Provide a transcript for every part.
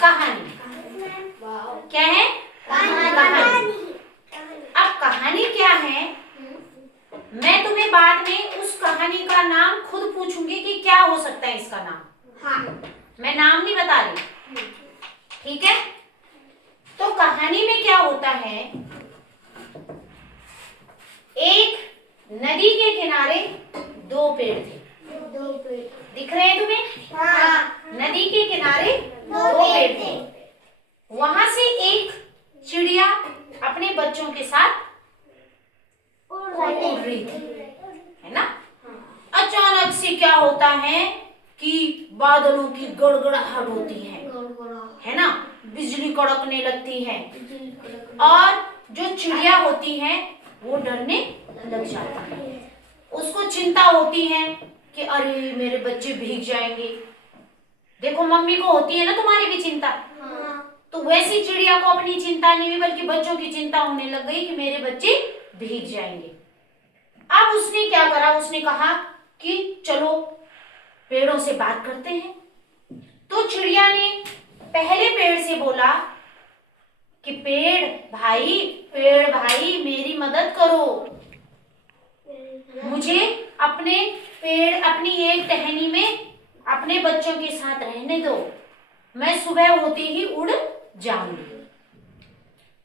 कहानी। क्या है? कहानी। अब कहानी क्या है, मैं तुम्हें बाद में उस कहानी का नाम खुद पूछूंगी कि क्या हो सकता है इसका नाम। हाँ। मैं नाम नहीं बता रही, ठीक है? तो कहानी में क्या होता है, एक नदी के किनारे दो पेड़ थे। दिख रहे हैं तुम्हें? हाँ। नदी के किनारे दो पेड़ थे। वहां से एक चिड़िया अपने बच्चों के साथ उड़ रही थी, है ना? अचानक से क्या होता है कि बादलों की गड़गड़ाहट होती है ना? बिजली कड़कने लगती है और जो चिड़िया होती है वो डरने लग जाती है। उसको चिंता होती है कि अरे मेरे बच्चे भीग जाएंगे। देखो मम्मी को होती है ना तुम्हारी भी चिंता। हाँ। तो वैसी चिड़िया को अपनी चिंता नहीं हुई बल्कि बच्चों की चिंता होने लग गई कि मेरे बच्चे भीग जाएंगे। अब उसने क्या करा, उसने कहा कि चलो पेड़ों से बात करते हैं। तो चिड़िया ने पहले पेड़ से बोला कि पेड़ भाई मेरी मदद करो, मुझे अपनी एक टहनी में अपने बच्चों के साथ रहने दो, मैं सुबह होते ही उड़ जाऊंगी।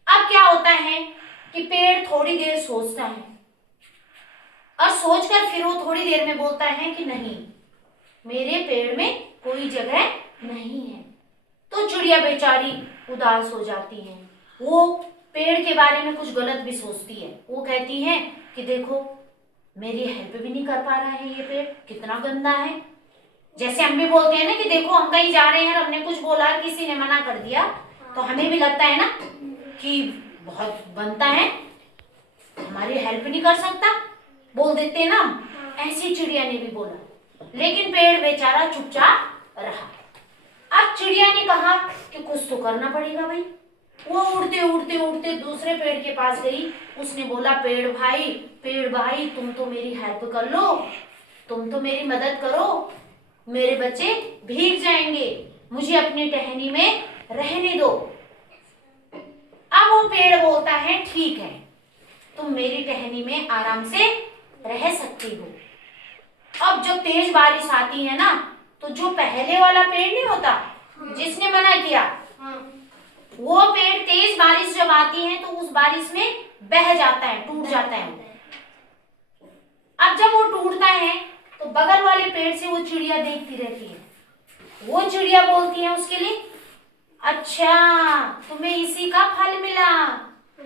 अब क्या होता है कि पेड़ थोड़ी देर सोचता है और सोचकर फिर वो थोड़ी देर में बोलता है कि नहीं, मेरे पेड़ में कोई जगह नहीं है। तो चिड़िया बेचारी उदास हो जाती है। वो पेड़ के बारे में कुछ गलत भी सोचती है। वो कहती है कि देखो मेरी हेल्प भी नहीं कर पा रहा है, ये पेड़ कितना गंदा है। जैसे हम भी बोलते हैं ना कि देखो हम कहीं जा रहे हैं और हमने कुछ बोला, किसी ने मना कर दिया, तो हमें भी लगता है ना कि बहुत बनता है, हमारी हेल्प नहीं कर सकता, बोल देते हैं ना। ऐसी चिड़िया ने भी बोला, लेकिन पेड़ बेचारा चुपचाप रहा। अब चिड़िया ने कहा कि कुछ तो करना पड़ेगा भाई। वो उड़ते उड़ते उड़ते दूसरे पेड़ के पास गई। उसने बोला पेड़ भाई तुम तो मेरी हेल्प कर लो, तुम तो मेरी मदद करो, मेरे बच्चे भीग जाएंगे, मुझे अपनी टहनी में रहने दो। अब वो पेड़ बोलता है ठीक है, तुम मेरी टहनी में आराम से रह सकती हो। अब जब तेज बारिश आती है ना, तो जो पहले वाला पेड़ नहीं होता जिसने मना किया, वो पेड़ तेज बारिश जब आती है तो उस बारिश में बह जाता है, टूट जाता है। अब जब वो टूटता है तो बगल वाले पेड़ से वो चिड़िया देखती रहती है। वो चिड़िया बोलती है उसके लिए, अच्छा तुम्हें इसी का फल मिला,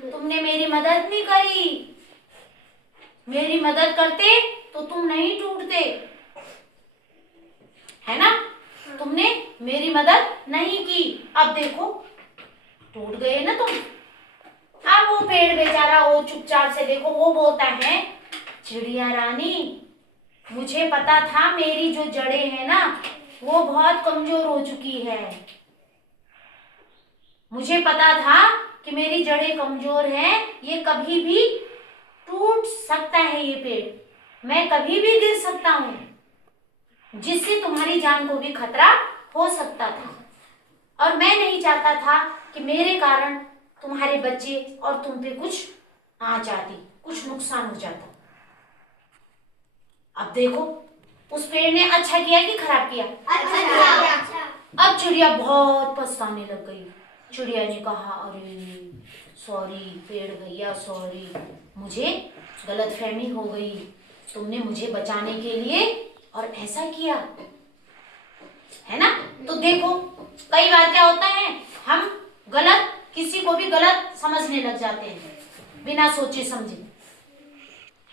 तुमने मेरी मदद नहीं करी, मेरी मदद करते तो तुम नहीं टूटते, है ना? तुमने मेरी मदद नहीं की, अब देखो टूट गए ना तुम। अब वो पेड़ बेचारा वो चुपचाप से, देखो वो बोलता है चिड़िया रानी, मुझे पता था मेरी जो जड़ें हैं ना वो बहुत कमजोर हो चुकी है, मुझे पता था कि मेरी जड़ें कमजोर हैं, ये कभी भी टूट सकता है, ये पेड़ मैं कभी भी गिर सकता हूं, जिससे तुम्हारी जान को भी खतरा हो सकता था, और मैं नहीं चाहता था कि मेरे कारण तुम्हारे बच्चे और तुम पे कुछ आ जाती, कुछ नुकसान हो जाता। अब देखो उस पेड़ ने अच्छा किया कि खराब किया? अच्छा किया। अब चिड़िया बहुत पछताने लग गई। चिड़िया ने कहा अरे सॉरी पेड़ भैया, सॉरी, मुझे गलतफहमी हो गई, तुमने मुझे बचाने के लिए और ऐसा किया, है ना? तो देखो कई बार क्या होता है, हम गलत किसी को भी गलत समझने लग जाते हैं बिना सोचे समझे,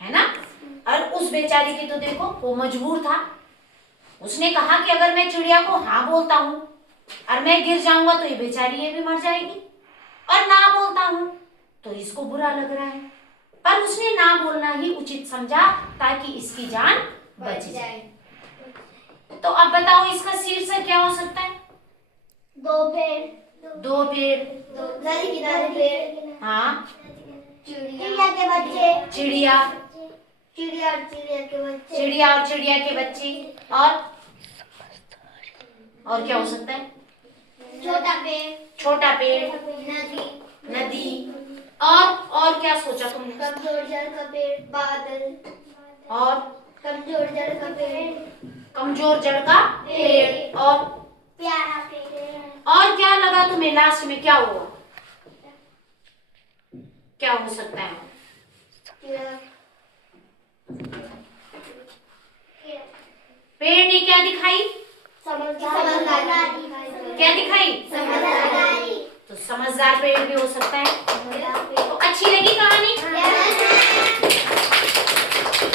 है ना? और उस बेचारी की तो देखो वो मजबूर था, उसने कहा कि अगर मैं चिड़िया को हाँ बोलता हूँ और मैं गिर जाऊंगा तो ये बेचारी ये भी मर जाएगी, और ना बोलता हूँ तो इसको बुरा लग रहा है, पर उसने ना बोलना ही उचित समझा ताकि इसकी जान बच जाए। तो अब बताओ इसका शीर्षक क्या हो सकता है? दो पेड़, नदी किनारे पेड़, हाँ, चिड़िया के बच्चे, चिड़िया और चिड़िया के बच्चे, चिड़िया और चिड़िया के बच्चे, और क्या हो सकता है? छोटा पेड़, पेड़, नदी, नदी। और क्या सोचा तुमने? कमजोर जड़ का पेड़, बादल, और कमजोर जड़ का पेड़, कमजोर जड़ का पेड़। और प्यारा पेड़, और क्या लगा तुम्हें? लास्ट में क्या हुआ? क्या हो सकता है? पेड़ ने क्या दिखाई? समझदारी, क्या दिखाई? समझदारी, तो समझदार पेड़ भी हो सकता है। तो अच्छी लगी कहानी?